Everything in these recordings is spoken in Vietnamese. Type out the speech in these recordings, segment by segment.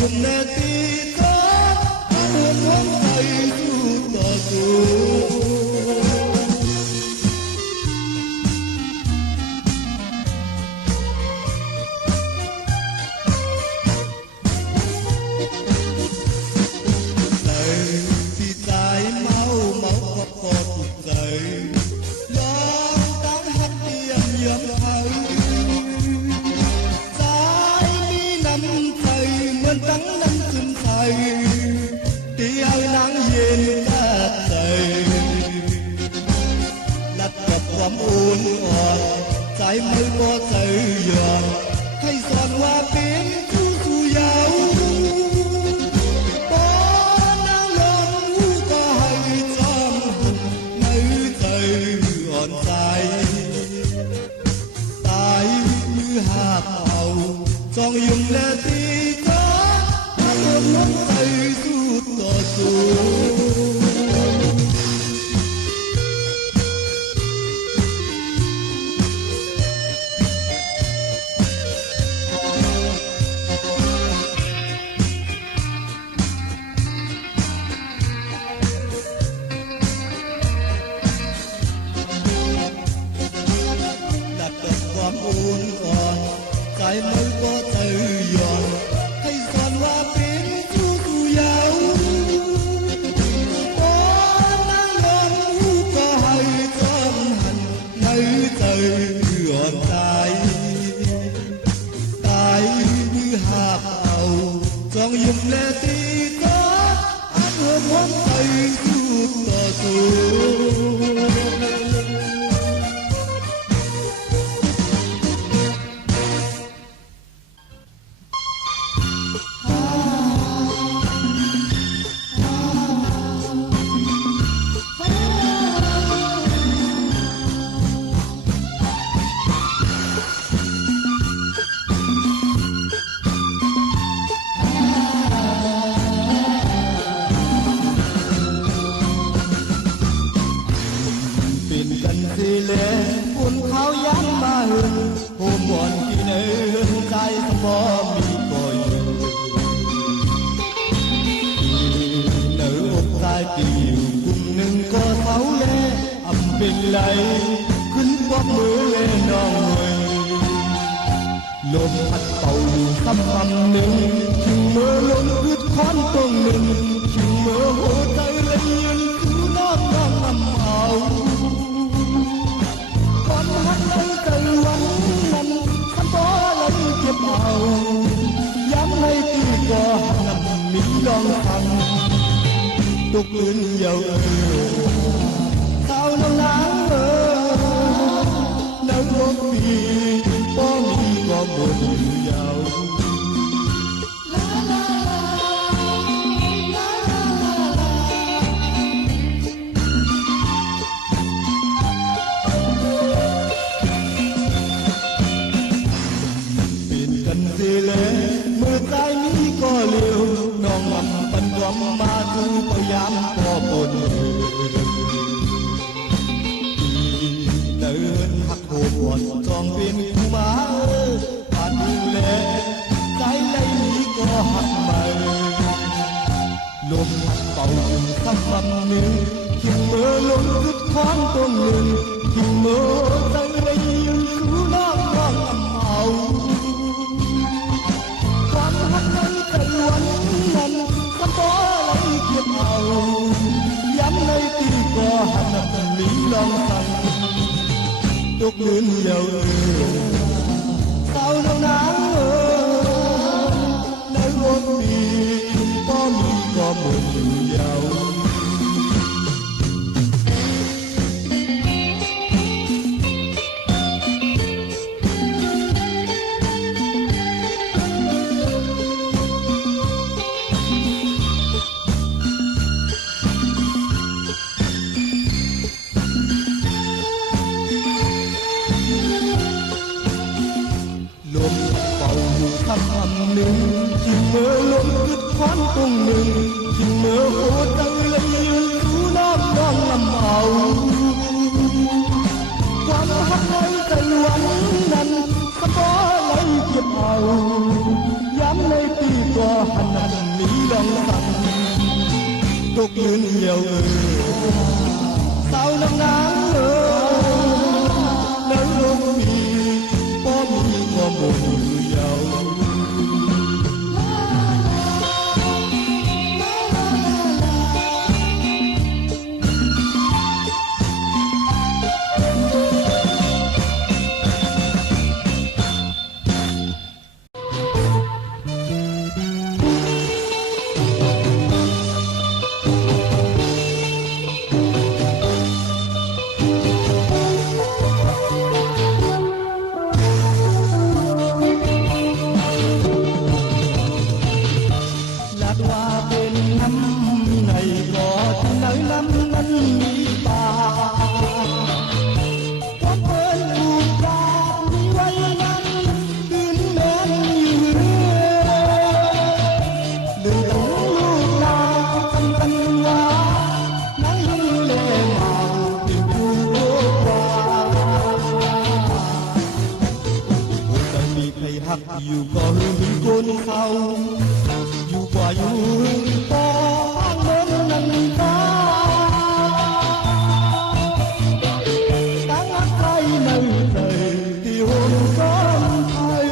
dùng nè tí thớt hương hương thầy du tờ du trái mới có tới giờ hay giòn hoa biến thu thu dạo có nắng lớn u có hay trong mấy trời còn dài tay như hạt hầu trong dùng lệ tí thớt hương ngón tay rút tỏ xuống trái mới có tới giòn hay giòn hoa biến thu thu dạo có nắng lớn u có hay trong hành mấy trời còn tay tay như hạt hầu trong dùng lệ tí thớt áp hương ngón tay rút tờ xuống thì lệ buồn khao dáng ba hương hôm buồn khi nơi hương cay không bỏ mi còi nở ôm tai kiều cùng nâng có tháo lê ầm bên lại khấn có mưa lê non người lôm hắt bầu thăm thăm nâng chừng mơ lôm ướt khoan tông nâng chừng mơ hồ tay lấy yên cứ non non nằm ảo hát lấy từ quanh năm khám có lấy kiếp màu dám hay khi có nằm mỹ lon thằng tục lên dầu sao nó nắng nắng một vì có mi có một dầu mưa trái mỹ có liều non ngầm bần gom ma thu có dám có bồn nở hắt hồ buồn tròn viên khu má hạt hương lệ trái lấy mỹ có hạt mờ lôm hạt bầu thăm mầm nương chừng mưa lôm ướt thoáng tôn nương chừng mưa tay lấy yên cứu non non ngầm hậu hát lấy từ quanh năm không có lấy kiếp màu dám lấy khi có hạt nằm lý lon thằng tốt lên dầu sao đâu nắng lấy ôm mi có một dầu thăm thầm nương chừng mơ lôm ướt khoan tung nương chừng mơ hồ tay lấy yên cứu non non nằm ảo quan hát lấy từ quanh năm không có lấy kiếp màu dám lấy khi có hành tục lớn nhiều sao năm nắng nắng đông mi có một giàu dù có hương côn sau dù qua dù có mến nâng ta đáng ác thay nơi đời thì hồn con thay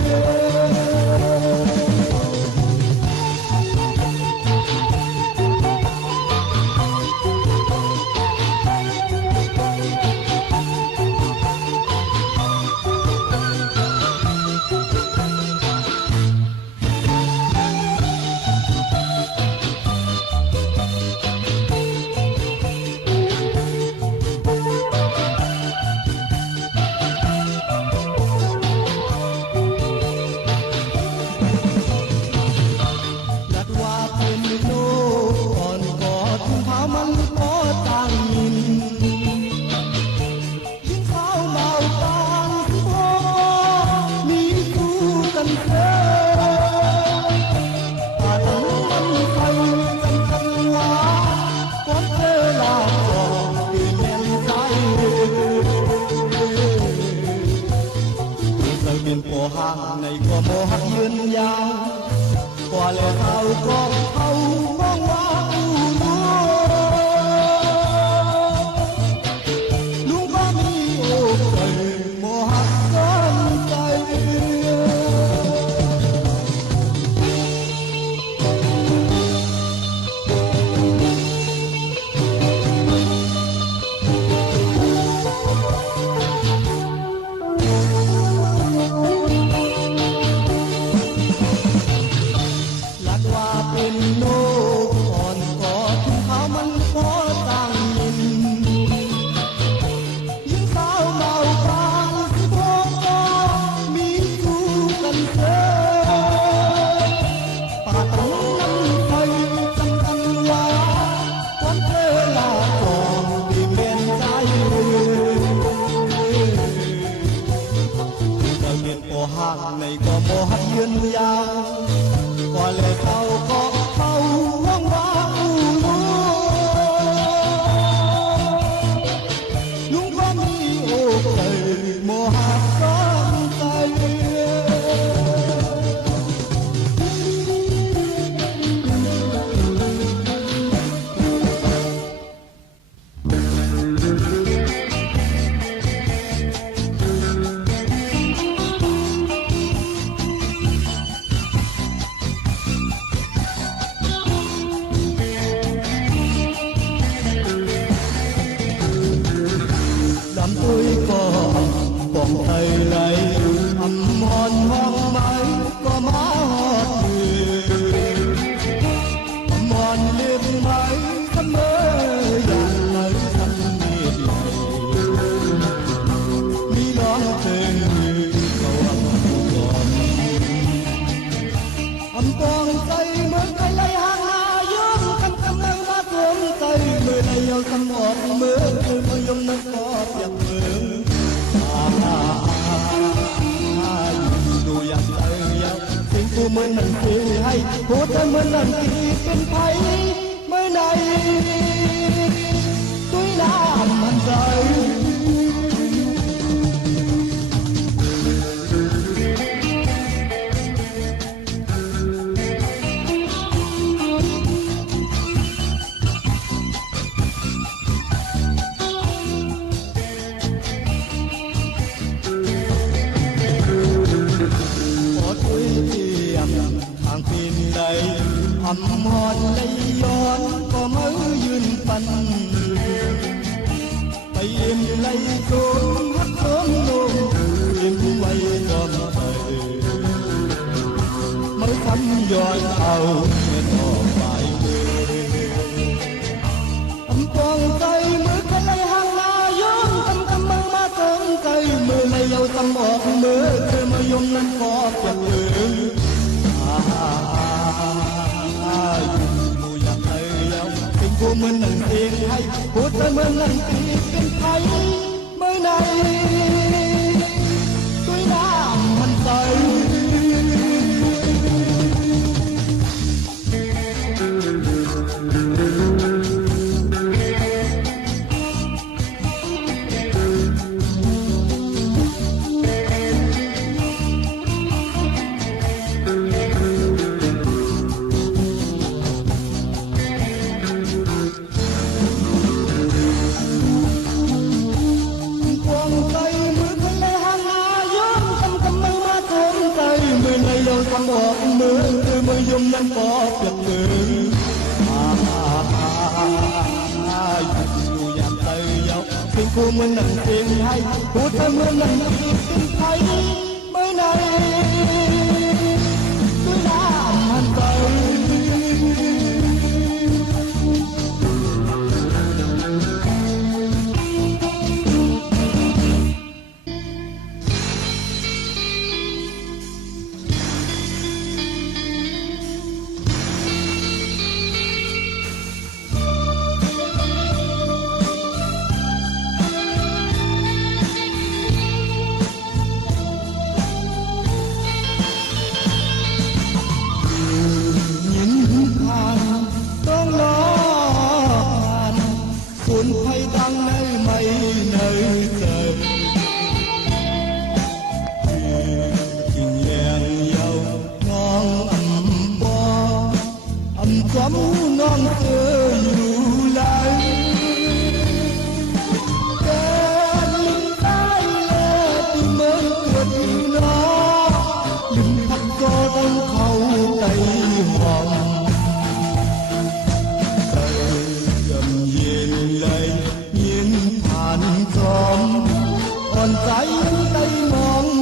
hàng này có mô hát duyên dáng qua lệ thao con thâu mong hoa luôn có mi ô trời mô hát con tay hàng này có mô hát duyên dáng qua lệ thao có thâu hoang hoa luôn có mi ô trời mô hát con tay còn thầy lại âm hòn hoang mãi có má hót người âm hòn liệt mãi thăm mơ dàn lời thăm miệt này mi đón tên người cầu âm còn tay mới tay lấy hàng hà dương căm căm nâng ba cuốn tay người này yêu thăm ọt mơ mơ yếm nâng có đẹp mơดูอย่างใจสิ่งกูเหมือนนั่นคือให้พูดแต่เหมือนนั่นคือเป็นไผเมื่อไหร่ตุ้ยน้ำมันใจ lạy âm hòn lấy gión có mới duyên phân tay em lấy xuống hát sớm luôn em quay gom thầy mới thăm giọt âu tỏ bài âm con cây mới cái lấy hàng na gión tâm tâm mơ ma cơn cây mưa lấy dâu tâm ọt mưa cây mưa yếm nắng có chặt đường mùi lạc thầy lâu tình cô mình lần tiền hay cô tới mình lần tiềnเป็นไทยเมื่อไหร่ด้วยน้ำมันใสtâm ọt mưa từ mưa yếm nắng có chặt đường dù nhạc tay dọc tình cô mình nặng tiền hay cô tới mưa nặng tiền thấy mới này tôi đã hoàn tay non xưa dù lại tên tay lệ từ mới cười nó đừng thắt có đông khâu tay hòm tay cầm nhìn lấy nhìn than xóm còn trái tay mong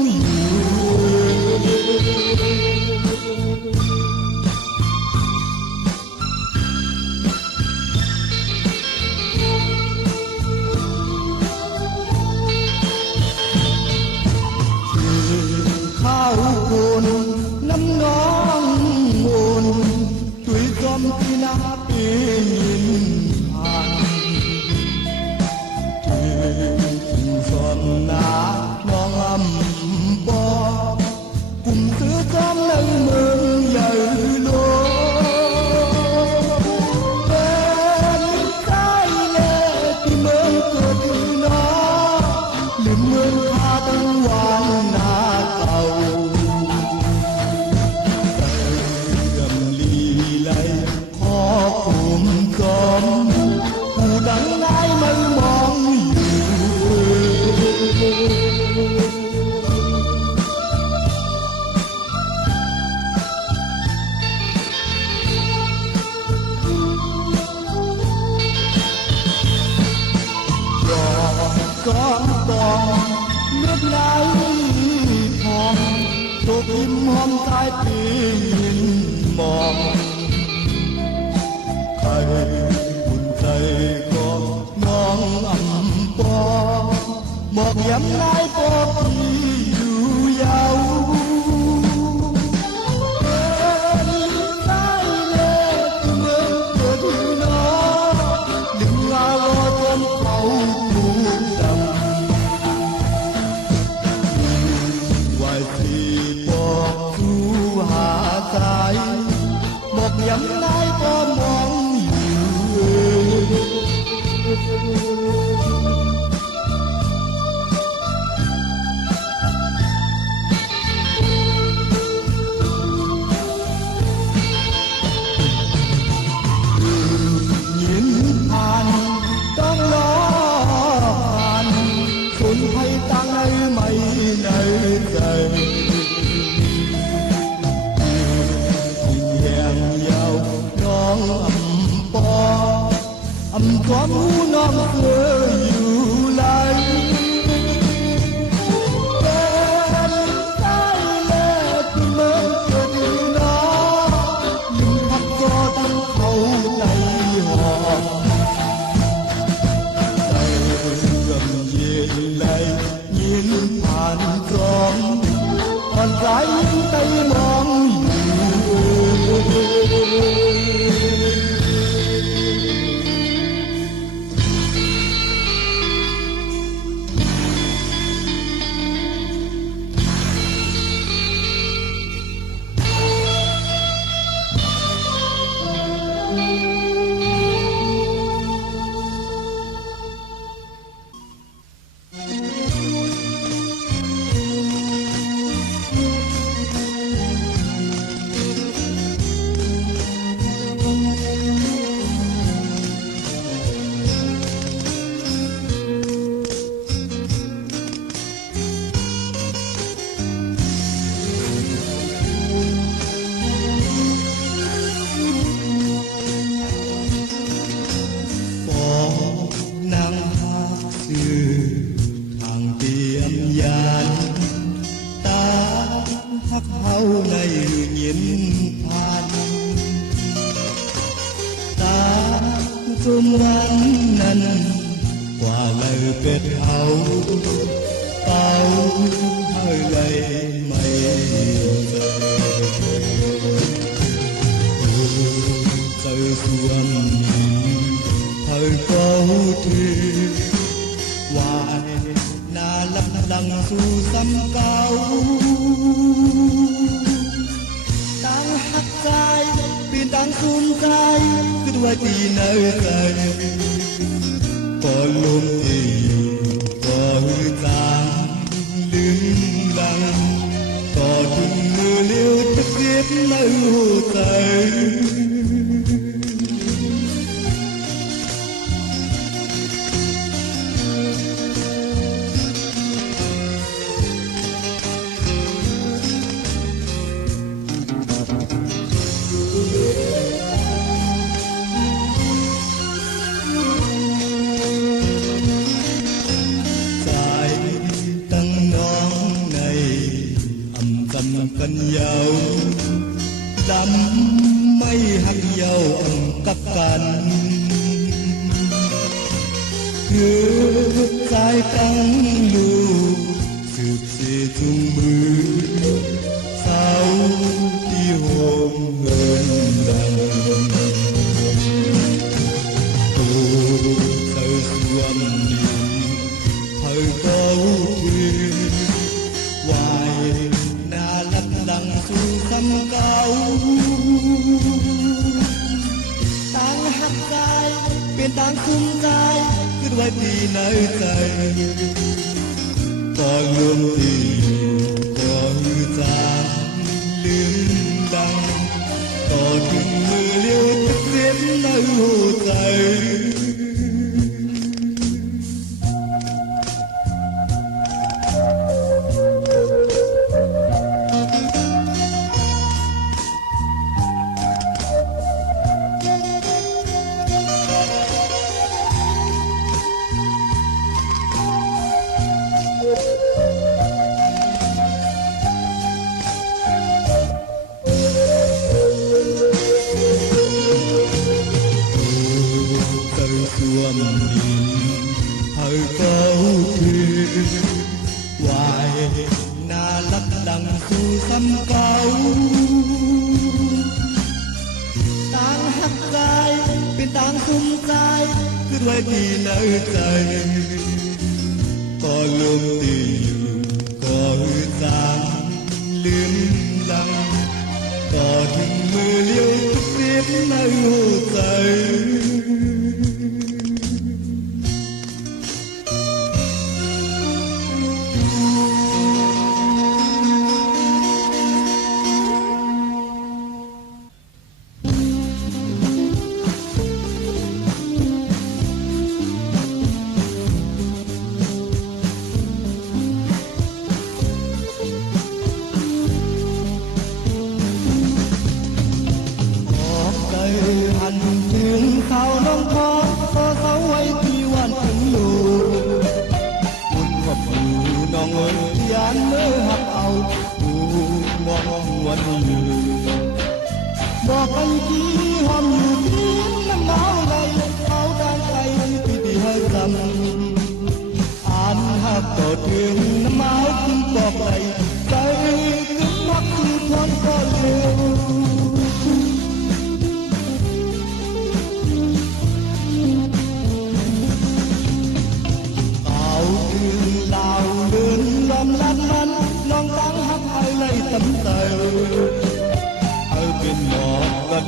nước lái hòm tô kim hòm trái tim mòn thầy buồn thầy có ngon ấm bo một dám lái có khi dù giàu dẫm nái có mong nhìn thanต้องรอผ่านคนไทยตั้งในไม่ในใจ ความหูน้องเคยอยู่ไหลเป็นใจแม่ที่เมื่อเกิดน้องยิ่งพักก็ตั้งเขาใจหอบใจเริ่มเย็นไหลยิ้มผ่านกรองผ่อนคลายยิ้มใจมอง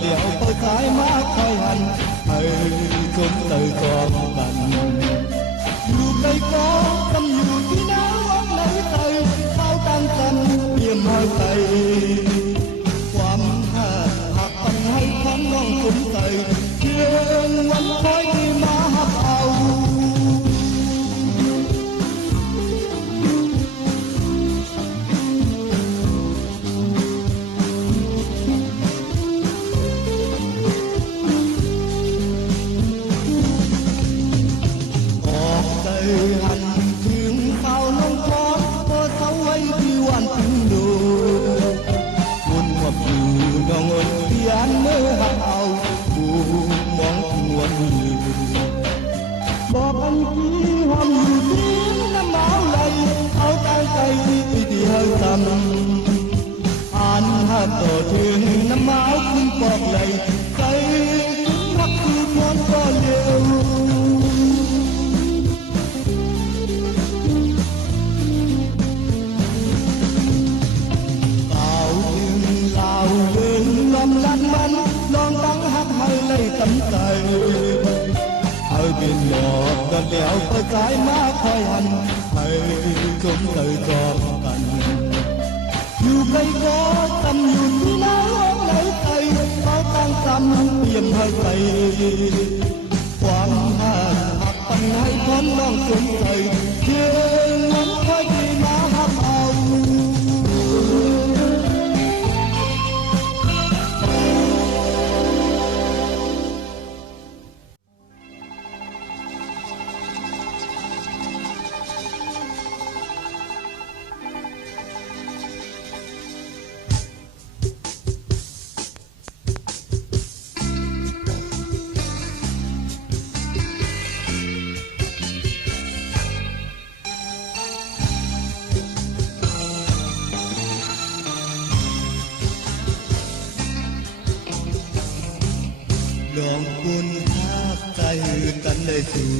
เลี้ยวเปิดสายมาคอยหันให้จนเตยกองกันอยู่ไกลก็จำอยู่ที่น้ำวังไหนเตยเข้าตั้งกันเยี่ยมหายไปความหักปันให้ของน้องสมใจเชื่อวันคอยที่มาหักเอาหันถึงเฝ้าน้องขอพอเสาไว้ที่วันถึงดูวนวับอยู่น้องเอิญเพียนเมื่อหักเอาผู้มองทวนบอกอันกี้หอมอยู่ที่น้ำเมาไหลเอาใจใจที่เฮาจำอ่านหาต่อถึงน้ำเมาคุณปอกไหลใจรักคือมอนก็เร็วมันลองตั้งหักให้เลยตั้งใจให้เป็นหลอกกันแล้วเปิดสายมาคอยหันให้จมเตยจอมกันอยู่ไกลก็จำอยู่ที่น้ำไหลใจเขาตั้งจำเยี่ยมให้ไปความหักปันให้พร้อมน้องสมใจเชื่อมันคอยที่มาหักเอาลองคุณหักใจกันได้สู่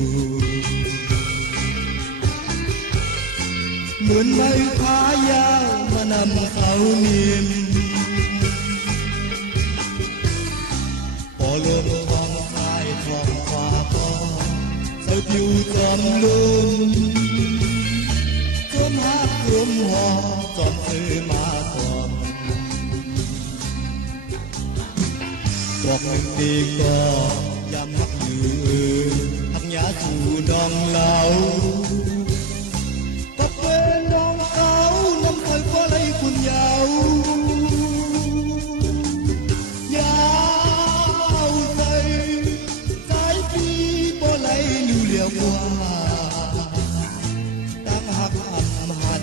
เหมือนไม้พายาวมานำเขาเนียมพอเริ่มท้องซ้ายท้องขวาก็เส้าผิวจอมลืมจมหักรวมหอจอมซื้อมาก่อนบอกหนึ่งดีก็ย้ำหักอยู่หักยาสู่ดองเหลาก็เป็นน้องเขาน้ำเคยก็เลยคุณยาวยาวใจสายปีบ่ไหลอยู่เหลียวกว่าตั้งหักอันหัน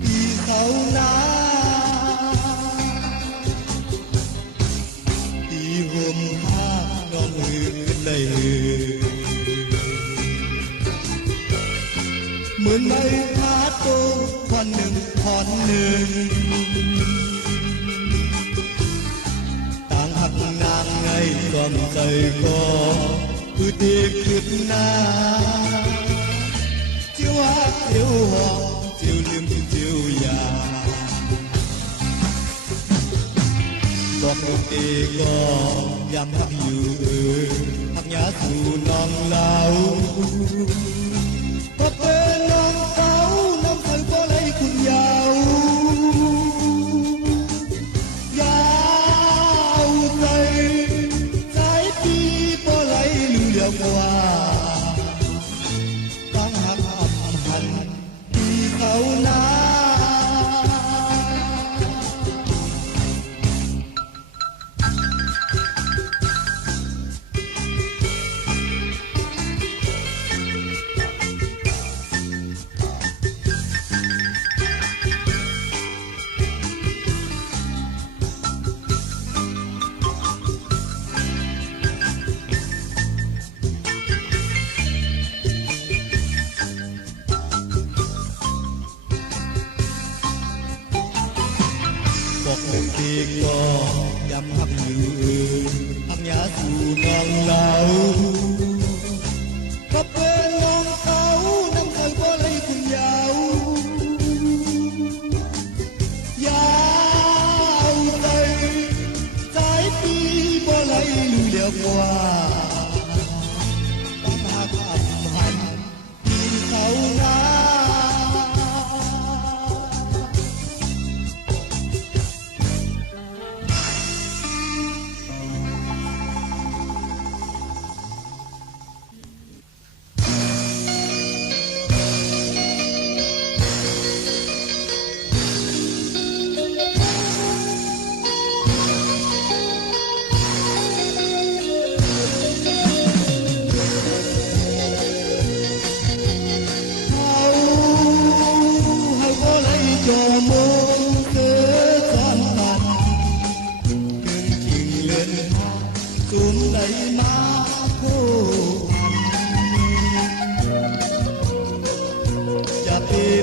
ปีเขาหนาห่มผ้าน้องลืมขึ้นได้เหมือนไม้พาโตท่อนหนึ่งท่อนหนึ่งต่างหักนางไงก่อนใจก็คือดีขึ้นหน้าเจียวหักเจียวหอมเจียวลืมเจียวยาบอกลูกดีก็ย้ำหักอยู่หักยาสู่น้องเหลาก็เป็นน้องเขาน้ำใสก็เลยคุณยาวยาวใจสายปีก็ไหลเหลือกว่าตั้งหักอับหันที่เขาหน้าบอกหนึ่งทีก็ย้ำหักอยู่หักยาสู่น้องเหลาก็เป็นน้องเขาน้ำใจก็เลยคุณยาวยาวใจสายปีบ กว่าต้องหักอับหันที่เขารัก hãy có lấy cho môn kế con tàn cơn chìm lên hoa xuống lấy má khô chặt đi